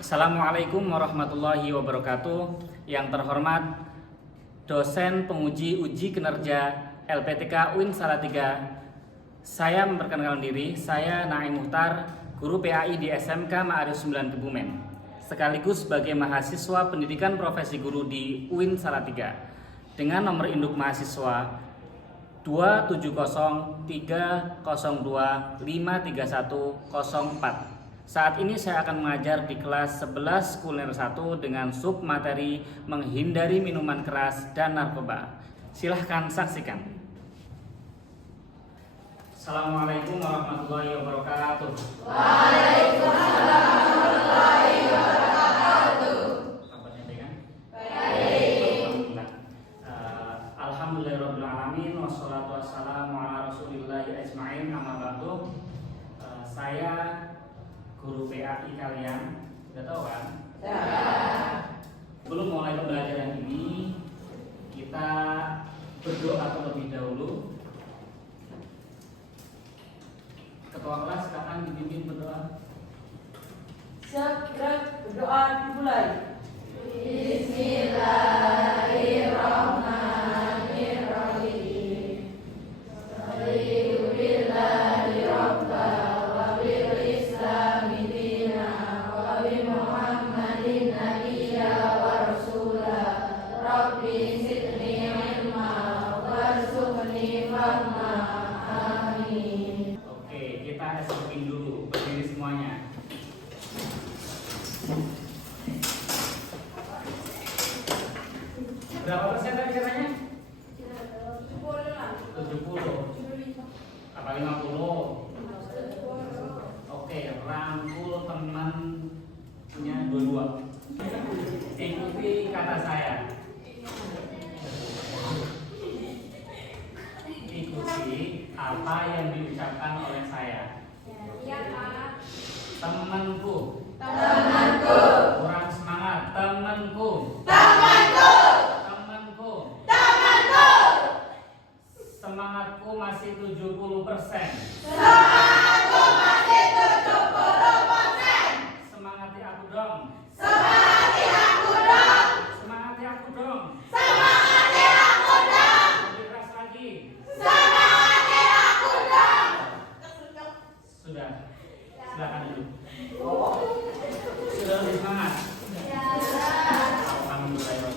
Assalamualaikum warahmatullahi wabarakatuh. Yang terhormat dosen penguji uji kinerja LPTK UIN Salatiga, saya memperkenalkan diri. Saya Naim Muhtar, guru PAI di SMK Ma'arif 9 Kebumen, sekaligus sebagai mahasiswa pendidikan profesi guru di UIN Salatiga, dengan nomor induk mahasiswa 27030253104. Saat ini saya akan mengajar di kelas 11 kuliner 1 dengan sub materi menghindari minuman keras dan narkoba. Silahkan saksikan. Assalamualaikum warahmatullahi wabarakatuh. Waalaikumsalam warahmatullahi wabarakatuh. Kabarnya dengan? Baik. Alhamdulillahirabbil alamin wassalatu wassalamu ala rasulillahi ajmain, amma ba'du. Saya guru PAI kalian, udah tahu kan? Ya. Belum mulai pembelajaran ini, kita berdoa terlebih dahulu. Ketua kelas silakan dipimpin berdoa. Segera berdoa dimulai. Oke, kita SOP-in dulu, berdiri semuanya. Berapa persen tadi katanya? 70 apa 50? Oke, rangkul teman punya dua-dua. Ikuti kata saya. Ikuti apa yang diucapkan oleh saya. Temanku. Kurang semangat. Temanku. Semangatku masih 70%. Semangati aku dong. Semangati aku dong. Lebih keras lagi. Sudah. Silakan dulu. Sudah lebih semangat. Alhamdulillah.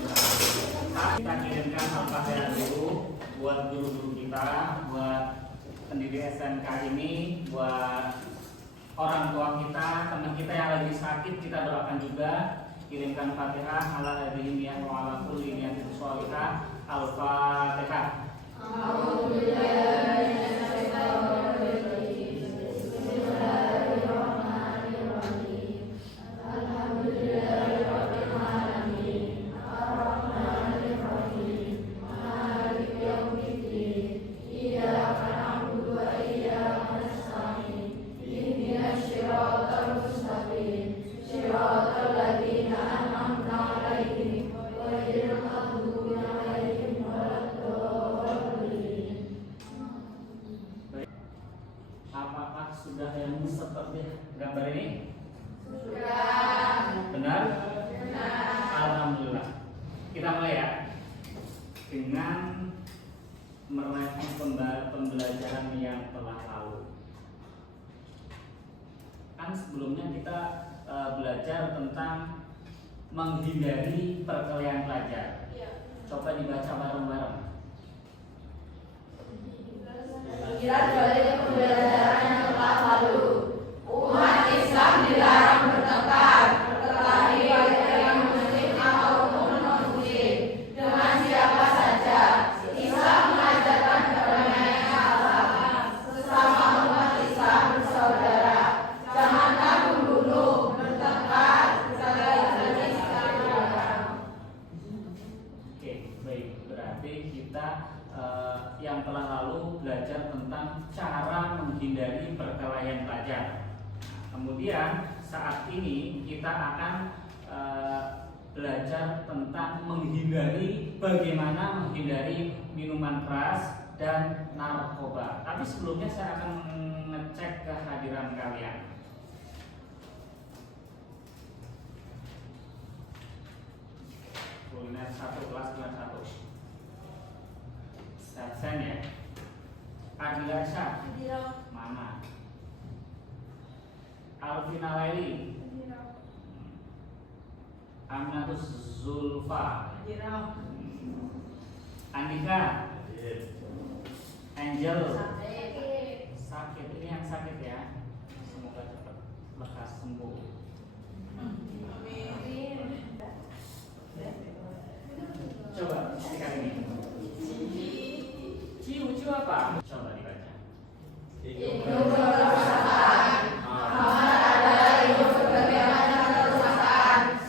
Kita kirimkan Al-Fatihah dulu buat guru-guru kita, buat pendiri SMK ini, buat orang tua kita, teman kita yang lagi sakit, kita doakan juga. Kirimkan Fatihah ala hadhihi niyah wa ala kulli niyatin sholihah. Al-Fatihah. Apakah sudah yang seperti gambar ini? Benar? Alhamdulillah. Kita mulai ya, dengan mereview pembelajaran yang telah lalu. Kan sebelumnya kita belajar tentang menghindari perkelahian pelajar. Coba dibaca bareng-bareng. Mengingat dari pembelajaran yang telah lalu, umat Islam dilarang bertengkar, berkelahi baik dengan muslim ataupun non-muslim, dengan siapa saja. Islam mengajarkan perdamaian akhlak, sesama umat Islam bersaudara. Janganlah membunuh, bertengkar, sekali-kali dilarang. Oke, baik. Berarti kita yang telah lalu belajar tentang cara menghindari perkelahian pelajar. Kemudian saat ini kita akan belajar tentang bagaimana menghindari minuman keras dan narkoba. Tapi sebelumnya saya akan mengecek kehadiran kalian. Kuliner 1, kelas kuliner 1. Satsen ya. Adila Syah. Mana? Alvina Laili. Aminatus Zulfa. Andika. Angel. Sakit, ini yang sakit ya. Semoga cepat lekas sembuh. Coba sekali ini. Ciu apa? Coba dibaca.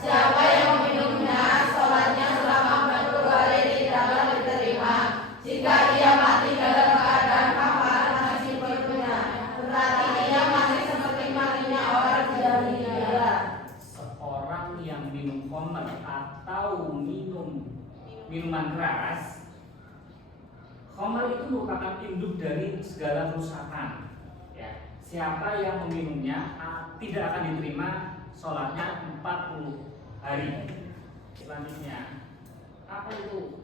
Siapa yang meminumnya, sholatnya selama 40 hari tidaklah diterima. Jika ia mati dalam keadaan kafar masih perutnya, berarti ia masih seperti matinya orang jahiliyah. Seorang yang minum khamr atau minum minuman keras, khamr itu merupakan induk dari segala kerusakan. Ya, siapa yang meminumnya tidak akan diterima sholatnya 40 hari. Selanjutnya, apa itu?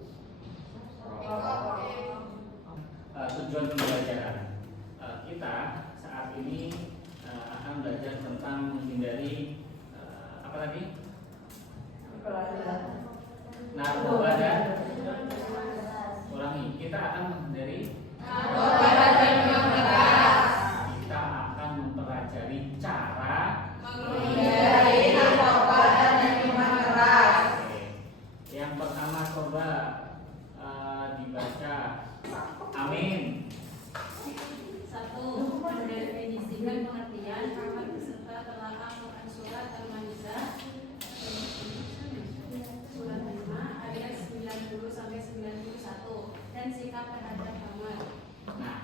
Tujuan pembelajaran kita saat ini akan belajar tentang menghindari apa tadi? Narkoba dan ulangi. Kita akan menghindari Narkoba dan minuman keras. Kita akan mempelajari cara Menghindari narkoba dan minuman keras. Oke. Yang pertama coba dibaca. Amin. 1. Mendefinisikan pengertian kamar beserta telaah Quran surat Al-Maidah surat 5 ayat 90 sampai 91 dan sikap terhadap kamar. Nah,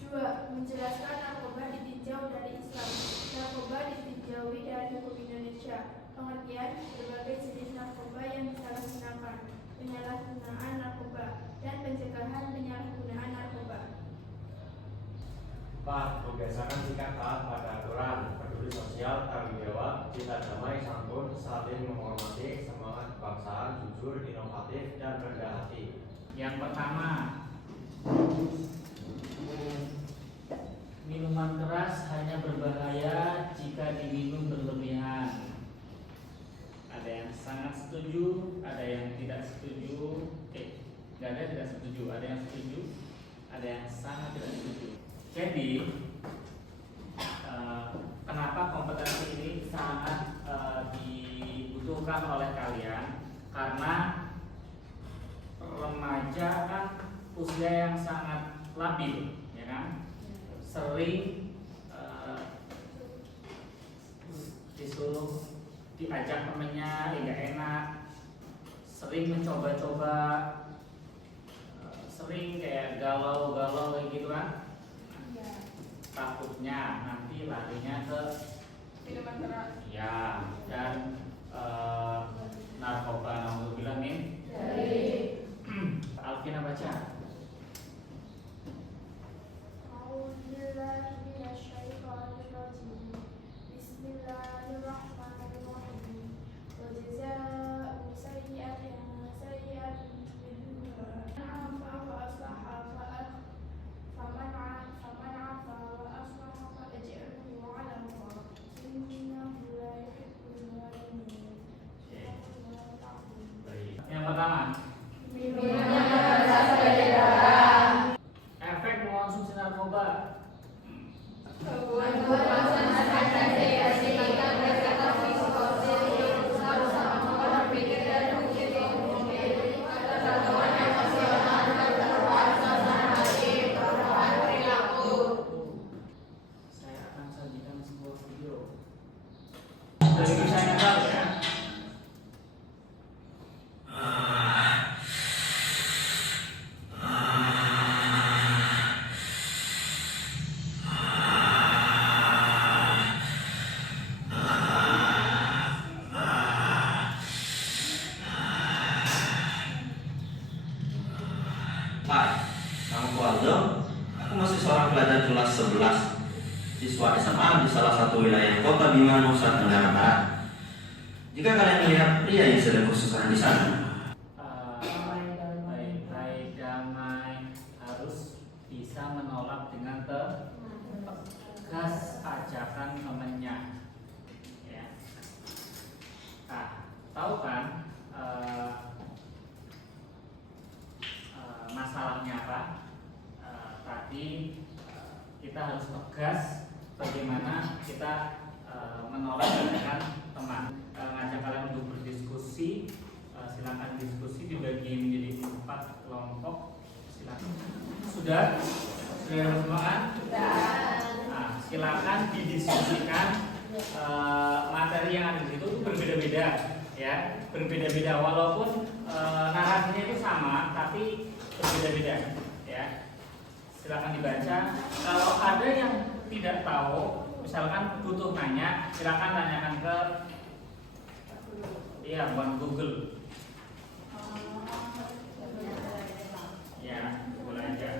2. Menjelaskan narkoba ditinjau dari Islam. Narkoba ditinjaui dari hukum Indonesia. Pengertian berbagai jenis narkoba yang disalahgunakan, penyalahgunaan narkoba, dan pencegahan penyalahgunaan narkoba. 4. Membiasakan sikap taat pada aturan, peduli sosial, tanggung jawab, cinta damai, santun, saling menghormati, semangat kebangsaan, jujur, inovatif, dan rendah hati. yang pertama, minuman keras hanya berbahaya jika diminum berlebihan. Ada yang sangat setuju, ada yang tidak setuju. Nggak ada yang tidak setuju, ada yang setuju, ada yang sangat tidak setuju. Jadi, kenapa kompetensi ini sangat dibutuhkan oleh kalian? Karena remaja kan usia yang sangat labil, ya kan? Sering disuruh diajak temennya, nggak enak, sering mencoba-coba, sering kayak galau-galau kayak gitu kan? Takutnya nanti larinya ke Minuman keras. ya dan narkoba. Alhamdulillah min. Alvina baca. Bismillahirrahmanirrahim. Wa jazaa'u sayyi'atin sayyi'atun mithluha. Man 'afa wa aslaha faman 'afa wa aslaha fa ajruhu 'ala Allah. Innahu la yuhibbul zalimin. Baik. Yang pertama, Minuman keras sebagai garam. efek mengonsumsi narkoba. Membuat konsentrasi sehingga mereka terpsikosis, sama-sama berpikir dan mungkin kesatuan emosional dan perubahan suasana hati, perubahan perilaku. Saya akan sajikan sebuah video dari kisah nyata ya. Hai, nama aku Aldo. Aku masih seorang pelajar kelas 11, siswa SMA di salah satu wilayah kota Bima, Nusa Tenggara Barat. Jika kalian melihat pria yang sedang kesusahan di sana, manfaatnya apa? Tadi kita harus tegas bagaimana kita menolak ajakan teman. Ngajak kalian untuk berdiskusi. Silakan diskusi dibagi menjadi 4 kelompok. Silakan. Sudah semua kan? Nah, silakan didiskusikan. Materi yang ada di situ berbeda-beda, ya, berbeda-beda walaupun narasinya itu sama, tapi berbeda-beda, ya. Silakan dibaca. Kalau ada yang tidak tahu, misalkan butuh nanya, silakan tanyakan ke, ya, buat Google. Ya, boleh aja.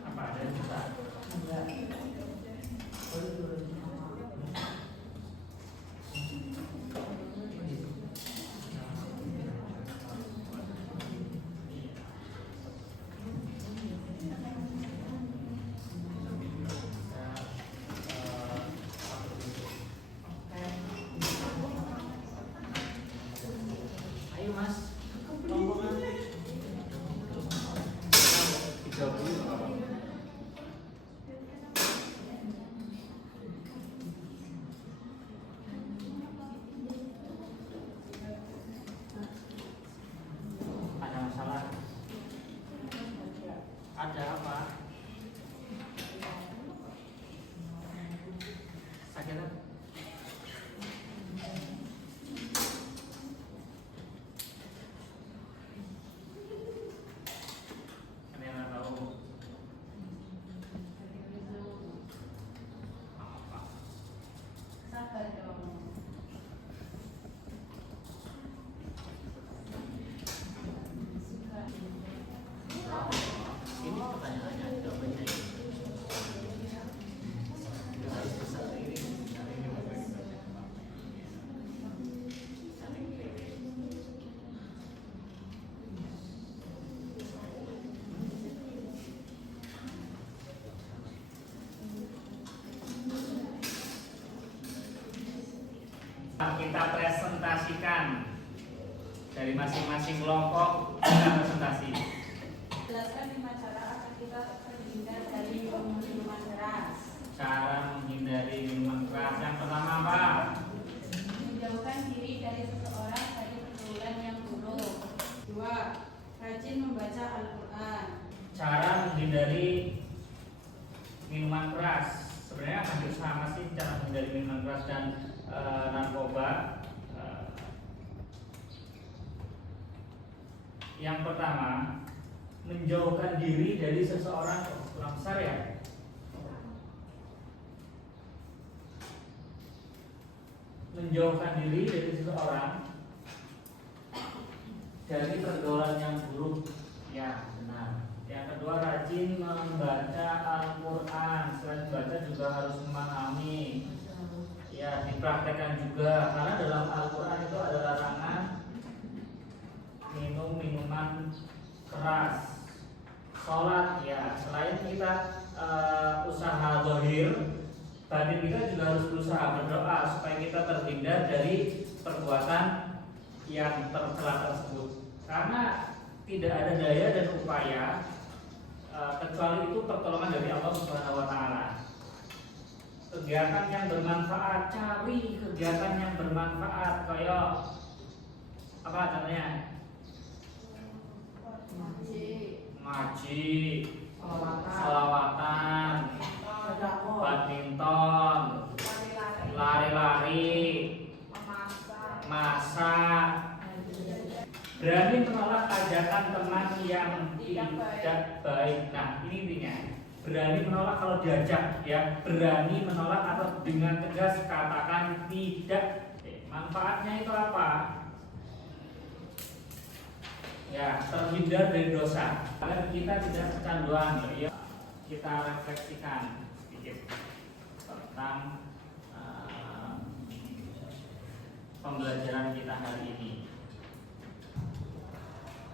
Apa ada yang bisa? Ayo Mas, rombongan 30 apa? Ada masalah? Ada apa? Sakit apa? Kalian nggak tahu? Apa? Sabar dong. Ini pertanyaannya jawabannya. Harus besar ini. Kita presentasikan dari masing-masing kelompok, kita presentasi. Jelaskan 5 cara agar kita terhindar dari minuman keras. Cara menghindari minuman keras. Yang pertama apa? Menjauhkan diri dari seseorang dari pergaulan yang buruk. 2. Rajin membaca Al-Quran. Cara menghindari minuman keras. Sebenarnya hampir sama sih cara menghindari minuman keras dan narkoba. Yang pertama, menjauhkan diri dari seseorang. Kurang besar ya? Menjauhkan diri dari seseorang dari pergaulan yang buruk. Ya, benar. Yang kedua, rajin membaca Al-Quran. Selain membaca juga harus memahami. Ya, dipraktekkan juga. Karena dalam Al-Quran itu ada larangan minum minuman keras. Sholat, ya, selain kita usaha zahir, batin kita juga harus berusaha berdoa supaya kita terhindar dari perbuatan yang tercela tersebut. Karena tidak ada daya dan upaya kecuali itu pertolongan dari Allah Subhanahu wa taala. Kegiatan yang bermanfaat, cari kegiatan yang bermanfaat. Kayak apa contohnya? Ngaji, salawatan, badminton, lari-lari, masak. Berani menolak ajakan teman yang tidak baik. Nah, ini intinya. Berani menolak kalau diajak, ya. Berani menolak atau dengan tegas katakan tidak. Manfaatnya itu apa? Ya, terhindar dari dosa. Agar kita tidak kecanduan, ya. Kita refleksikan sedikit tentang pembelajaran kita hari ini.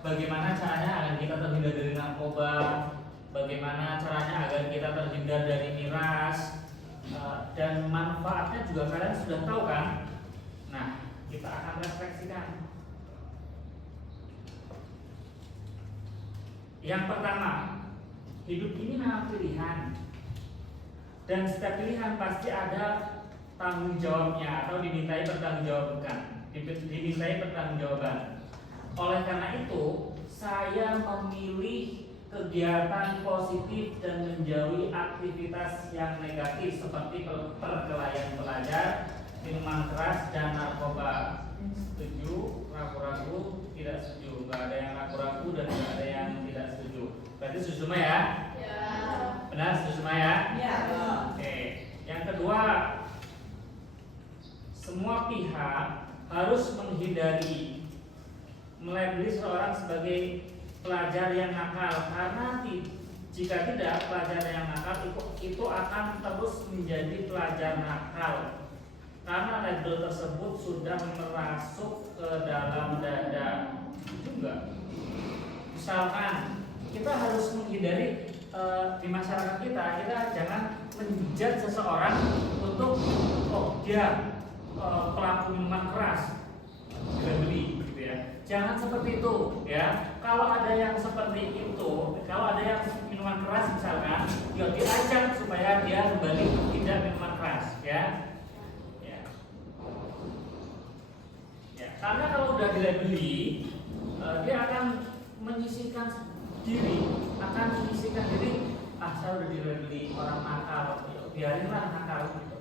Bagaimana caranya agar kita terhindar dari narkoba? Bagaimana caranya agar kita terhindar dari miras? Dan manfaatnya juga kalian sudah tahu kan? Nah, kita akan refleksikan. Yang pertama, hidup ini memang pilihan. Dan setiap pilihan pasti ada tanggung jawabnya atau dimintai pertanggungjawaban. Oleh karena itu, saya memilih kegiatan positif dan menjauhi aktivitas yang negatif seperti perkelahian pelajar, minuman keras, dan narkoba. Setuju? Ragu-ragu? Tidak setuju. Nggak ada yang ragu-ragu dan nggak ada yang tidak setuju. Berarti setuju semua ya? Ya. Benar, setuju semua ya? Ya. Oke. Yang kedua, semua pihak harus menghindari melabeli seorang sebagai pelajar yang nakal, karena jika tidak, pelajar yang nakal itu akan terus menjadi pelajar nakal karena label tersebut sudah merasuk ke dalam dada. Juga misalkan kita harus menghindari di masyarakat kita jangan menjudge seseorang untuk dia pelaku minuman keras beli gitu ya. Jangan seperti itu ya. Kalau ada yang seperti itu, kalau ada yang minuman keras misalkan, ya diajak supaya dia kembali tidak minuman keras ya. Karena kalau udah dilabeli, dia akan menyisihkan diri, saya udah dilabeli orang nakal, biarinlah nakal gitu.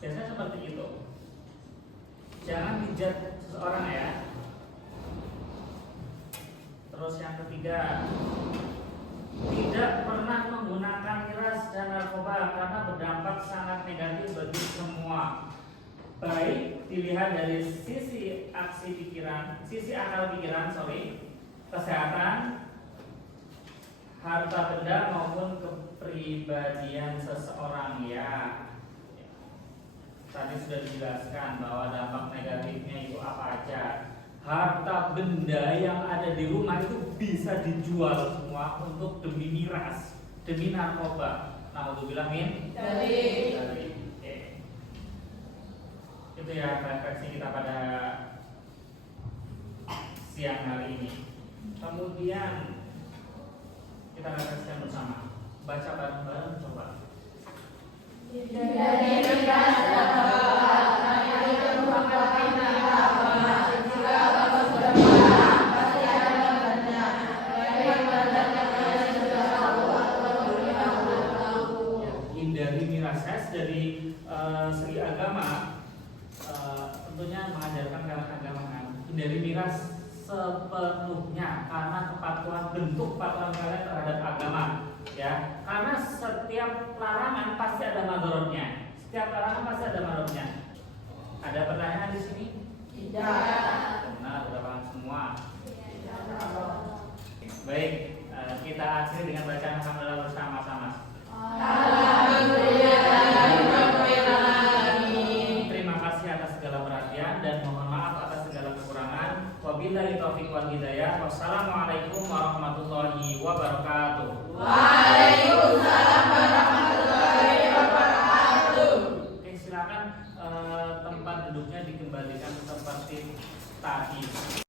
Biasanya seperti itu. Jangan dijudge seseorang ya. Terus yang ketiga, tidak pernah menggunakan miras dan narkoba karena berdampak sangat negatif bagi semua. Baik dilihat dari sisi akal pikiran, kesehatan, harta benda maupun kepribadian seseorang ya. Tadi sudah dijelaskan bahwa dampak negatifnya itu apa aja. Harta benda yang ada di rumah itu bisa dijual semua untuk demi miras, demi narkoba. Nah, untuk bilang dari. Itu ya refleksi kita pada siang hari ini. Kemudian kita refleksikan bersama. Baca bareng-bareng coba. Hindari miras. Dari segi agama tentunya mengajarkan keagamaan. Hindari miras sepenuhnya karena bentuk kepatuhan kalian terhadap agama ya. Karena setiap larangan pasti ada madorotnya. Ada pertanyaan di sini? Tidak. Benar, sudah paham semua. Baik, kita akhiri dengan bacaan alhamdulillah bersama-sama. Terima kasih atas segala perhatian dan mohon maaf atas segala kekurangan. Wabillahi taufiq wal hidayah. Wassalamualaikum warahmatullahi wabarakatuh.